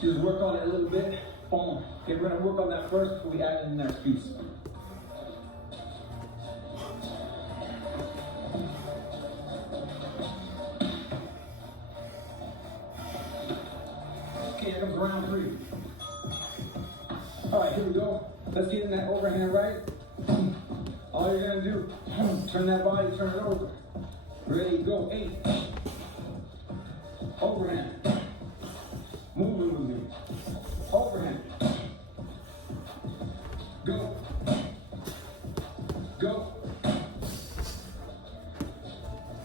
Just work on it a little bit. Boom. Okay, we're gonna work on that first before we add in the next piece. Okay, here comes round 3. All right, here we go. Let's get in that overhand right. All you're gonna do, turn that body, turn it over. Ready, go, 8. Overhand. Move. Overhand. Go. Go.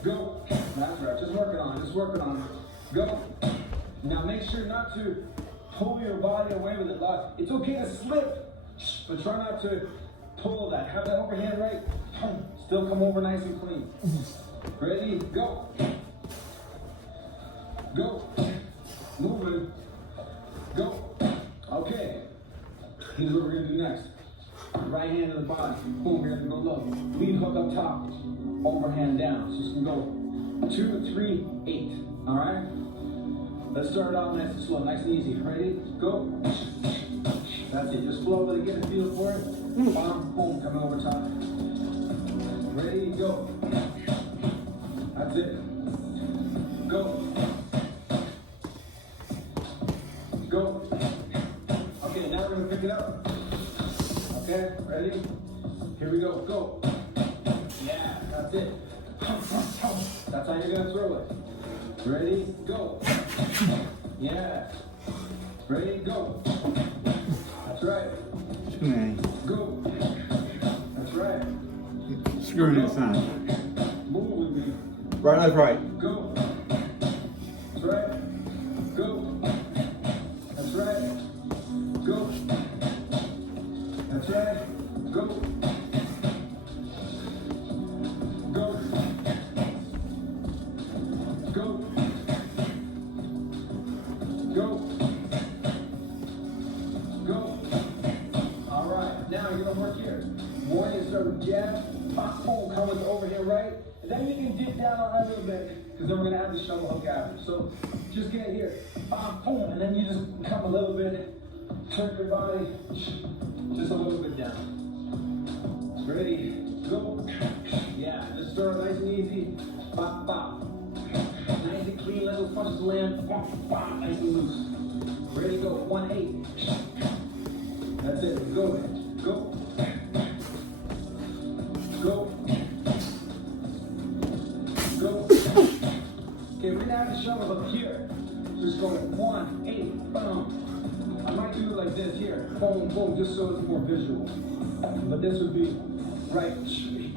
Go. That's right, just working on it. Go. Now make sure not to pull your body away with it. It's okay to slip, but try not to pull that. Have that overhand right. Still come over nice and clean. Ready, go. Go. Moving. Go. Okay. Here's what we're going to do next. Right hand to the body. Boom, we're going to go low. Lead hook up top. Overhand down. So it's going to go 2, 3, 8. All right? Let's start it off nice and slow, nice and easy. Ready? Go. That's it. Just flow with it. Get a feel for it. Bottom, boom, coming over top. Ready? Go. That's it. Go. Go. Okay, now we're going to pick it up. Okay, ready? Here we go. Go. Yeah, that's it. That's how you're going to throw it. Ready? Go. Yeah. Ready? Go. That's right. Go. That's right. Screwing this on. Move with me. Right, left, right. Go. That's right. Go. That's right. Go. That's right. Go. Go. Go. Go. Go. All right. Now you're gonna work here. One is start with jab. Boom. Come with the overhand right. And then you can dip down on that a little bit, because then we're gonna add the shovel hook after. So just get here. Boom. And then you just come a little bit. Turn your body just a little bit down. Ready? Go. Yeah. Just start nice and easy. Bop, bop. Nice and clean. Let those punches land. Bop, bop. Nice and loose. Ready? Go. 1, 8. That's it. Go. Go. Go. Go. Okay, we're gonna have the shovel up here. Just go 1, 8. Boom. I might do it like this here. Boom, boom, just so it's more visual. But this would be right,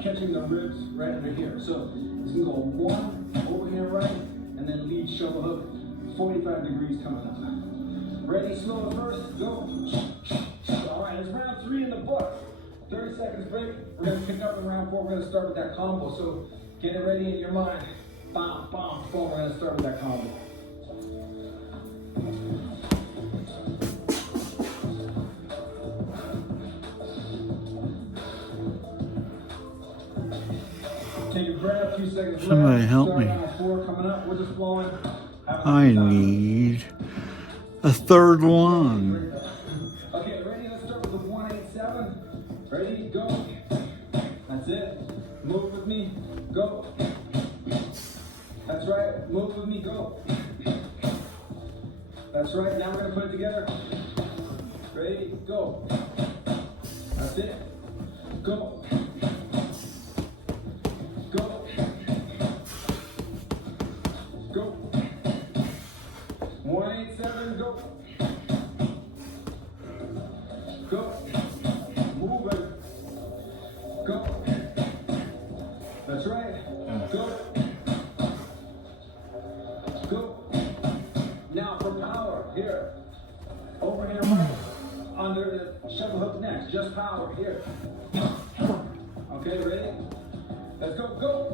catching the ribs right under here. So it's gonna go 1, overhand right, and then lead shovel hook, 45 degrees coming up. Ready, slow at first, go. All right, it's round 3 in the book. 30 seconds break. We're gonna pick up in round 4. We're gonna start with that combo. So get it ready in your mind. Bam, bam, boom. We're gonna start with that combo. Take a breath, a few seconds. Somebody help me. Round 4 coming up. We're just flowing. I need a third one. Okay, ready? Let's start with the 187. Ready? Go. That's it. Move with me. Go. That's right. Move with me. Go. That's right. Now we're going to put it together. Ready? Go. That's it. Go. Go. Go. 187. Go. Go. Move it. Go. That's right. Go. Go. Now for power, here. Overhand right. Under the shovel hook next. Just power, here. Okay, ready? Let's go. Go.